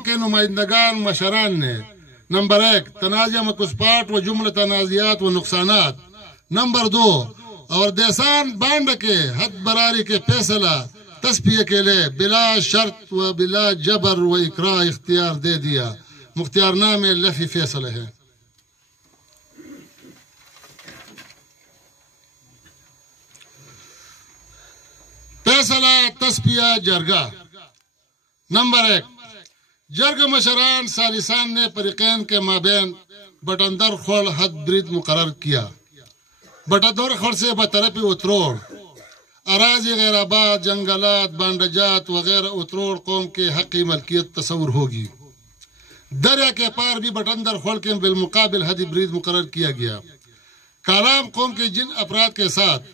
ان کے نمائندگان مشران نے نمبر 1 تنازع مکسپاٹ و جملہ تنازعات و نقصانات، نمبر 2 اور دیسان بانڈ کے حد براری کے فیصلہ تصفیہ کے لیے بلا شرط و بلا جبر و اکراہ اختیار دے دیا۔ مختار نامے لفی فیصلہ ہے۔ فیصلہ تصفیہ جرگہ نمبر 1 جرگ مشران ثالثان نے فریقین کے مابین بٹندر خور حد برید مقرر کیا۔ بٹندر خور سے بطرفی اتروڑ اراضی غیر آباد، جنگلات، بانڈجات وغیرہ اتروڑ قوم کے حقی ملکیت تصور ہوگی۔ دریا کے پار بھی بٹندر خور کے بالمقابل حد برید مقرر کیا گیا۔ کالام قوم کے جن افراد کے ساتھ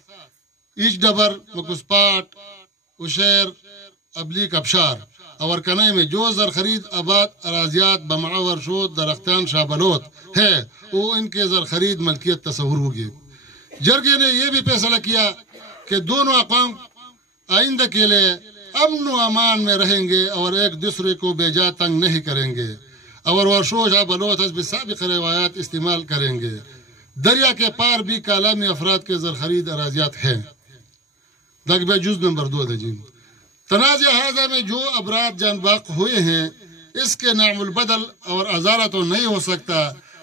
ایچ ڈبر، مکسپاٹ، اشیر، ابلیک ابشار اور کنائی میں جو زرخرید آباد اراضیات بمعور شود درختان شابلوت ہے وہ ان کے زرخرید ملکیت تصور ہوگی۔ جرگے نے یہ بھی فیصلہ کیا کہ دونوں اقوام آئندہ کے لیے امن و امان میں رہیں گے اور ایک دوسرے کو بے جا تنگ نہیں کریں گے اور ورشو شابلوت حسب سابق روایات استعمال کریں گے۔ دریا کے پار بھی کالامی افراد کے زرخرید اراضیات ہیں۔ دغبہ جز نمبر 2 ہے جی۔ تنازع حاضہ میں جو ابراد جان باق ہوئے ہیں اس کے نعم البدل اور ازالہ تو نہیں ہو سکتا،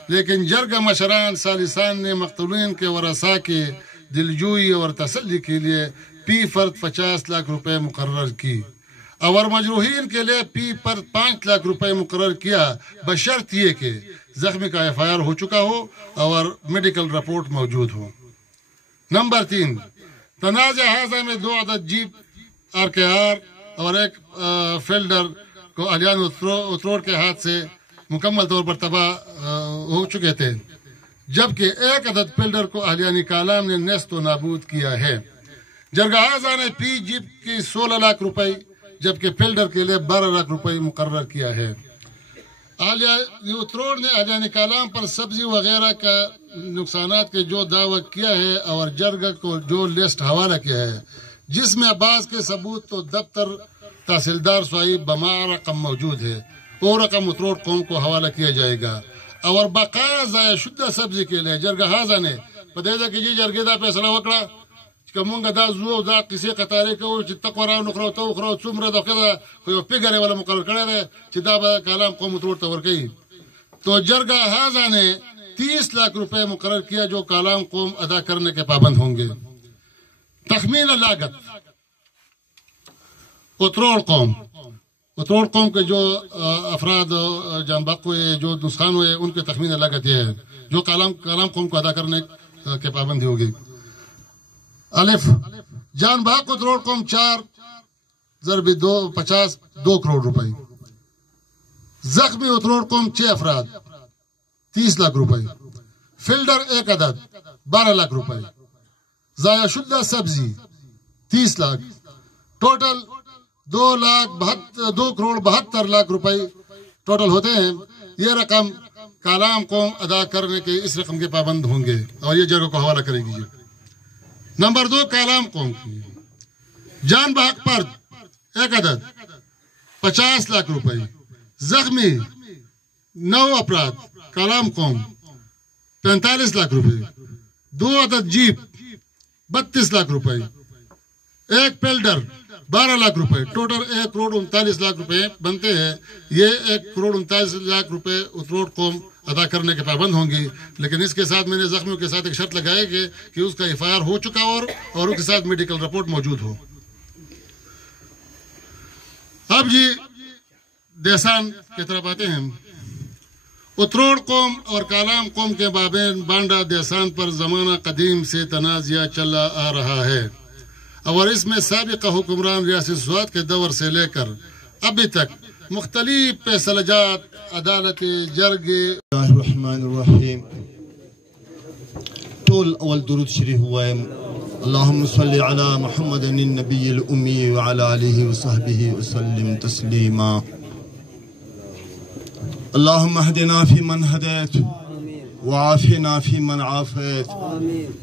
لیکن جرگہ مشران ثالثان نے مقتولین کے ورثاء کے دلجوئی اور تسلی کے لیے پی فرد 50 لاکھ روپے مقرر کی اور مجروحین کے لیے پی پر 5 لاکھ روپے مقرر کیا، بشرط یہ کہ زخمی کا FIR ہو چکا ہو اور میڈیکل رپورٹ موجود ہو۔ نمبر 3 تنازع حاضہ میں 2 عدد جیپ RKR اور ایک فیلڈر کو اہلیان اتروڑ کے ہاتھ سے مکمل طور پر تباہ ہو چکے تھے، جبکہ ایک عدد فیلڈر کو اہلیانی کالام نے نیست و نابود کیا ہے۔ جرگہ حاضہ نے پی جیپ کی 16 لاکھ روپے جبکہ فیلڈر کے لیے 12 لاکھ روپے مقرر کیا ہے۔ اتروڑ نے اہلیانی کالام پر سبزی وغیرہ کا نقصانات کے جو دعویٰ کیا ہے اور جرگہ کو جو لسٹ حوالہ کیا ہے جس میں بعض کے ثبوت تو دفتر تحصیلدار صاحب بما رقم موجود ہے، وہ رقم اتروڑ قوم کو حوالہ کیا جائے گا اور بقایا ضائع شدہ سبزی کے لیے جرگہ حاضہ نے پدیدہ کی جی جرگے دا فیصلہ وکڑا کہ مونگا دا زو دا کسی قطارے کو چی تقوراو نقراو تو اخراو سمرا دا خدا کوئی پیگرے والا مقرر کرے دے چی دا با کالام قوم اتروڑ تور کئی، تو جرگہ حاضہ نے 30 لاکھ روپے مقرر کیا جو کالام قوم ادا کرنے کے پابند ہوں گے۔ تخمین لاگت اتروڑ قوم کے جو افراد جان باق ہوئے، جو نقصان ہوئے، ان کے تخمین لاگت یہ ہے جو کالام قوم کو ادا کرنے کے پابندی ہوگی۔ الف جان باق اتروڑ قوم 4 ضرب 50 2 کروڑ روپے، زخمی اتروڑ قوم 6 افراد 30 لاکھ روپے، فیلڈر 1 عدد 12 لاکھ روپے، ضائع شدہ سبزی 30 لاکھ، ٹوٹل 2 کروڑ 72 لاکھ روپے ٹوٹل ہوتے ہیں۔ یہ رقم کالام قوم ادا کرنے کے اس رقم کے پابند ہوں گے اور یہ جرگہ کو حوالہ کرے گی۔ نمبر 2 کالام قوم کی جان بحق پر 1 عدد 50 لاکھ روپے، زخمی 9 افراد کالام قوم 45 لاکھ روپے، 2 عدد جیپ 32 لاکھ روپے، ایک پیلڈر 12 لاکھ روپے، ٹوٹل 1 کروڑ 39 لاکھ روپے بنتے ہیں۔ یہ 1 کروڑ 39 لاکھ روپے اتروڑ قوم ادا کرنے کے پابند ہوں گی، لیکن اس کے ساتھ میں نے زخمیوں کے ساتھ ایک شرط لگائی کہ اس کا FIR ہو چکا اور اس کے ساتھ میڈیکل رپورٹ موجود ہو۔ اب جی دیسان کی طرف آتے ہیں۔ اتروڑ قوم اور کالام قوم کے مابین بانڈا دیسان پر زمانہ قدیم سے تنازع چلا آ رہا ہے اور اس میں سابقہ حکمران ریاست سوات کے دور سے لے کر ابھی تک مختلف فیصلہ جات عدالت جرگ الرحمن الرحیم طول اول درود شریف ہوا ہے۔ اللہم صلی علی محمد النبی الامی وعلی آلہ وصحبہ وسلم تسلیما۔ اللہم اہدنا فی من ہدیت وعافنا فی من عافیت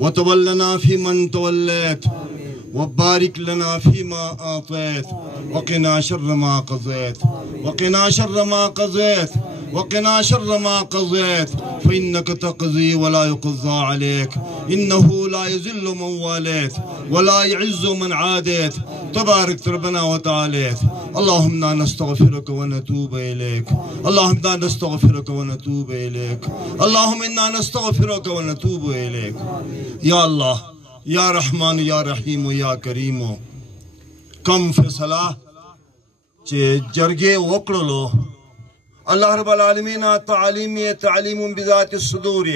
وتولنا فی من تولیت وبارک لنا فیما آتیت وقنا شر ما قضیت وقنا شر ما قضيت وقنا شر ما قضيت فإنك تقضي ولا يقضى عليك إنه لا يذل من واليت ولا يعز من عاديت تبارك ربنا وتعاليت. اللهم إنا نستغفرك ونتوب إليك اللهم إنا نستغفرك ونتوب إليك اللهم إنا نستغفرك ونتوب إليك. يا الله يا رحمن يا رحيم يا كريم كم فیصلہ چه جرگه وکړلو الله رب العالمین تعلیم بذات الصدور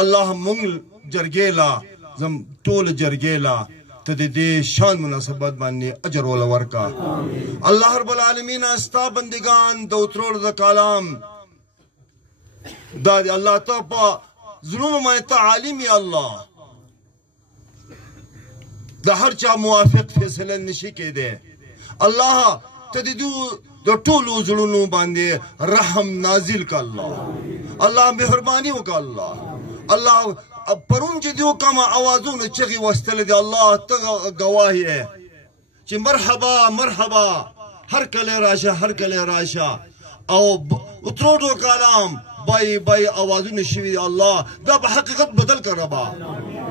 الله مونږ جرگه لا زم ټول جرگه لا ته دې شان مناسبت باندې اجر ول ورکا. الله رب العالمین استا بندگان د اوترور د کلام دا الله ته په زړونو باندې تعلیم یا الله د هر چا موافق فیصله نشي کېده. الله ته د ټولو زړونو باندې رحم نازل کا الله مهرباني وکړه الله پرون چې دیو کوم اوازونه چغي وستل دي الله ته گواهی چې مرحبا مرحبا هر کله راشه او اترو کلام بای اوازونه شوی الله دا په حقیقت بدل کړه.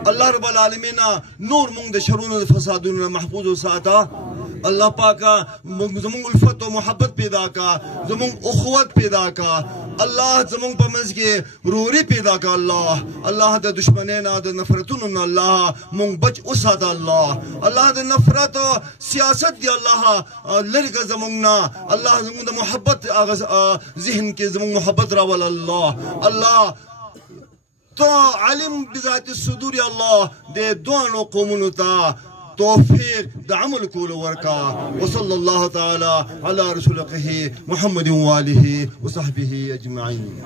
الله رب العالمین نور مونږ د شرونو د فسادونو محفوظ وساته. الله پاکا زمونږ الفت او محبت پیدا کا زمونږ اخوت پیدا کا الله زمونږ په منځ کې روري پیدا کا الله د دشمنانو د نفرتونو نه الله مونږ بچ وساته. الله د نفرت سیاست دی الله لرګه زمونږ نه الله زمونږ د محبت ذهن کې زمونږ محبت راول الله تو علم بذات الصدور الله د دوانو قومونو ته توفيق دعمل كل وركا. وصلى الله تعالى على رسوله محمد وآله وصحبه أجمعين.